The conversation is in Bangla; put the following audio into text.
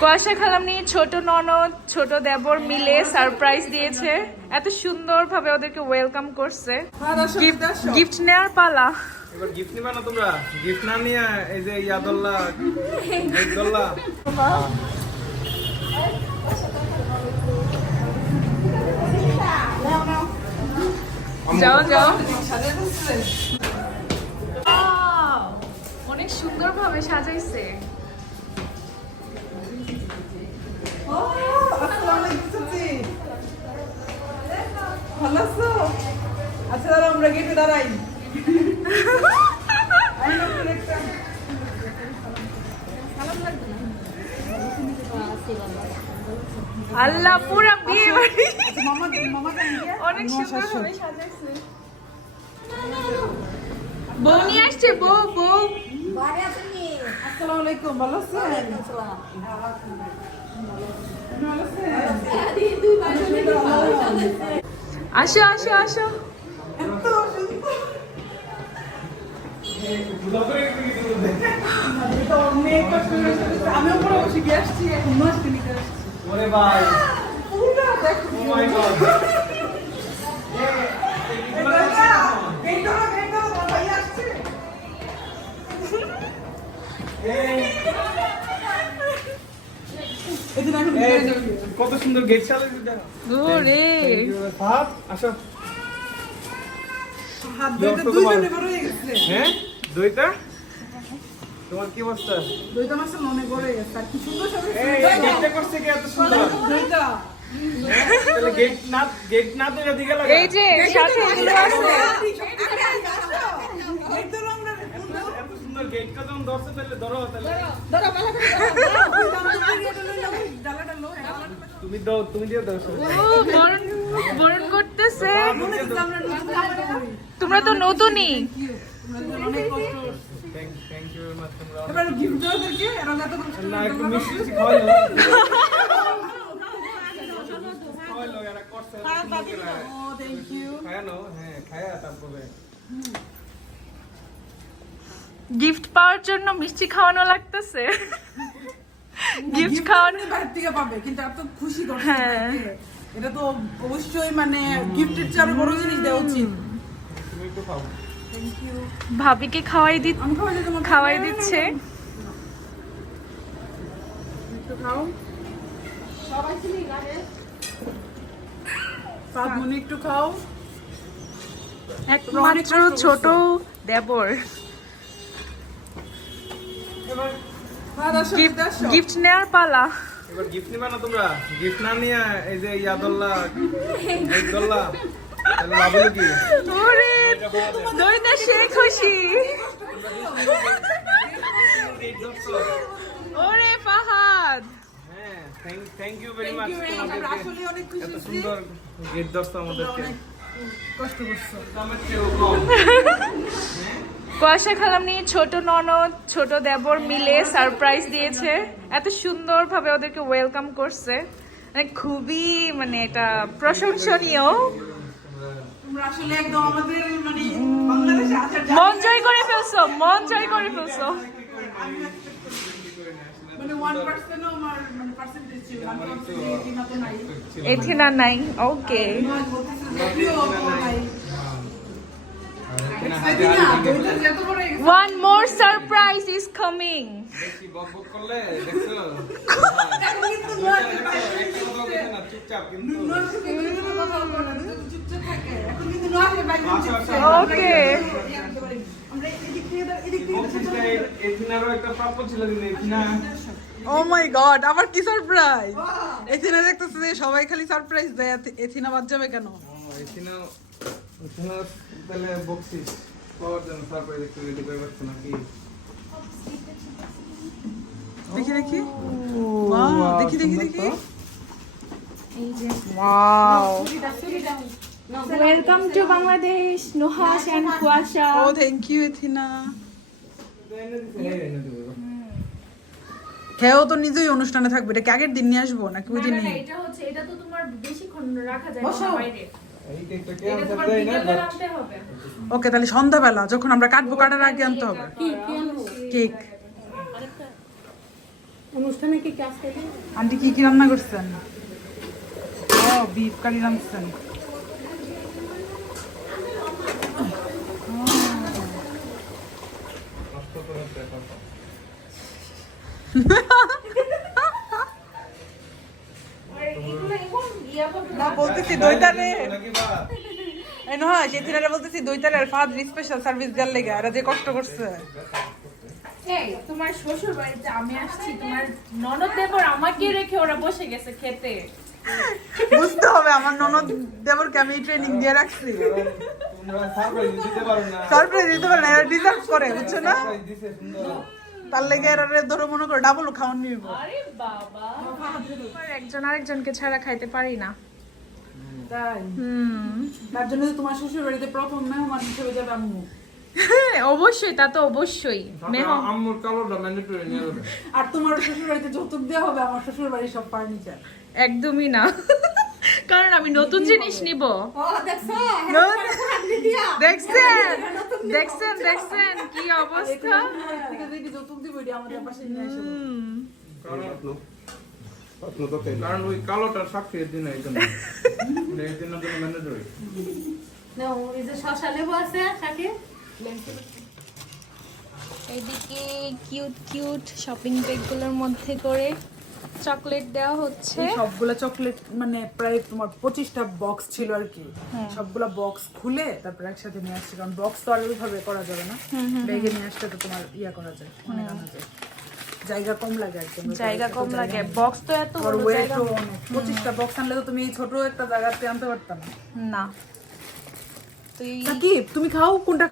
কুয়াশা খালাম খালামনি ছোট ননদ ছোট দেবর মিলে সারপ্রাইজ দিয়েছে। এত সুন্দর ভাবে ওদেরকে ওয়েলকাম করছে। গিফট নেওয়ার পালা। এবার গিফট নিবা না তোমরা? গিফট না নিয়ে এই যে ইয়াদুল্লাহ ইয়াদুল্লাহ যাও যাও। অনেক সুন্দরভাবে সাজাইছে। ভালো আছো? আচ্ছা দাঁড়া আমরা গেটে দাঁড়াই। আল্লাহ পুরা বিয়ে বাড়ি। মামা মামা অনেক সাজাইছে। বউ নিয়ে আসছে বউ বউ। আসসালামু আলাইকুম ভালো আছেন? ভালো আছেন? আসো আসো আসো। এত কত সুন্দর গেট দেখো। আসো। হয়ে গেছে। হ্যাঁ? দুইটা? তোমার কি অবস্থা? দুইটা মাসে মনে করে আর কি সুন্দর করছে কি? এত সুন্দর। দুইটা। হ্যাঁ? এই যে সাথে এগুলো আছে এত সুন্দর গেটটা যখন ধরছে তাহলে ধরো তাহলে। তুমি দাও তুমি দিয়ে দাও ও বরণ বরণ করতেছে। তোমরা তো নতুনই। এবার গিফট এরা না, একটু মিষ্টি এরা করছে। ও থ্যাংক ইউ খায়া নাও, হ্যাঁ, খায়া তারপরে। গিফট পাওয়ার জন্য মিষ্টি খাওয়ানো লাগতেছে। গিফট খাওয়ানো বাইরে থেকে পাবে কিন্তু এত খুশি হ্যাঁ। এটা তো অবশ্যই মানে গিফটের চেয়ে বড় জিনিস দেওয়া উচিত। ভাবিকে খাওয়াই দি খাওয়াই দিচ্ছে। মনে একমাত্র ছোট দেবর। এবার গিফট নেওয়ার পালা। এবার গিফট নিবা না তোমরা? গিফট না নিয়ে এই যে ইয়াদুল্লাহ ইয়াদুল্লাহ তাহলে ভাবলো কি? ওরে দইটা সে খুশি। ওরে ফাহাদ। হ্যাঁ থ্যাংক ইউ ভেরি মাচ আসলে অনেক খুশি এত সুন্দর গেট দোস্ত আমাদেরকে। কষ্ট করছ। চেয়েও কম। কুয়াশা খালামনি ছোট ননদ ছোট দেবর মিলে সারপ্রাইজ দিয়েছে। এত সুন্দরভাবে ওদেরকে ওয়েলকাম করছে। মানে খুবই মানে এটা প্রশংসনীয়। মানে মন জয় করে ফেলছো মন জয় করে ফেলছো। মানে ওয়ান পার্সেন্টও নয় more যে is coming. হয়ে আচ্ছা, আচ্ছা। Okay. Oh my god Oh আবার কি সারপ্রাইজ এথিনা দেখতেছে যে সবাই খালি সারপ্রাইজ দেয় এথিনা বাদ যাবে কেন? এথিনা এথিনা তাহলে বক্সিস পাওয়ার জন্য সারপ্রাইজ একটু রেডি করে রাখছো নাকি দেখি দেখি। দেখি দেখি দেখি। Welcome to Bangladesh Nuhash and Kuasha oh thank you Athena খেয়েও তো নিজেই অনুষ্ঠানে থাকবে এটা কি আগের দিন নিয়ে আসব নাকি ওই দিন নিয়ে এটা হচ্ছে এটা তো তোমার বেশিক্ষণ রাখা যায় না বাইরে। ওকে তাহলে সন্ধ্যাবেলা যখন আমরা কাটবো কাটার আগে আনতে হবে। কেক অনুষ্ঠানে কি কাজ আন্টি কি কি রান্না করছেন? ও বিফ কারি রাঁধছেন। নষ্ট করে এখন না বলতেছি দইতারে নয় সেদিনারে বলতেছি দইতারে আর ফাদ স্পেশাল সার্ভিস দেওয়ার লেগে এরা যে কষ্ট করছে। তোমার শ্বশুর বাড়িতে আমি আসছি তোমার ননদ দেবর আমাকে রেখে ওরা বসে গেছে খেতে। বুঝতে হবে আমার ননদ দেবরকে আমি ট্রেনিং দিয়ে রাখছি। সারপ্রাইজ দিতে পারো না। সারপ্রাইজ দিতে পারে না এরা ডিজার্ভ করে বুঝছ না? তার লেগে এরা ধরো মনে করো ডাবল খাওয়ান নিব। আরে বাবা। আর একজন আরেকজনকে ছাড়া খাইতে পারি না। তাই? হুম। তার জন্য তো তোমার শ্বশুর বাড়িতে প্রথম মেহমান হিসেবে যাবে আম্মু। অবশ্যই তা তো অবশ্যই। মেহ আম্মুর কালোটা ম্যান্ডেটরি নিয়ে আর তোমার শ্বশুর বাড়িতে যৌতুক দেওয়া হবে আমার শ্বশুর বাড়ির সব ফার্নিচার একদমই না। কারণ আমি নতুন জিনিস নিব। দেখছেন? দেখছেন দেখছেন? কি অবস্থা? কারণ কারণ ওই কালোটা সাক্ষী এর জন্য। এই জন্য এই জন্য ম্যান্ডেটরি এদিকে কিউট কিউট শপিং ব্যাগগুলোর মধ্যে করে চকলেট দেওয়া হচ্ছে। সবগুলা চকলেট মানে প্রায় তোমার পঁচিশটা বক্স ছিল আর কি। সবগুলা বক্স খুলে তারপর একসাথে নিয়ে আসছি কারণ বক্স তো আর ওইভাবে করা যাবে না। ব্যাগে নিয়ে আসলে তো তোমার ইয়া করা যায় অনেক আনা যায়। জায়গা কম লাগে আর তো জায়গা কম লাগে। বক্স তো এত বড় জায়গা পঁচিশটা বক্স আনলে তো তুমি এই ছোট একটা জায়গাতে আনতে পারতাম। না। না তুই সাকিব তুমি খাও কোনটা?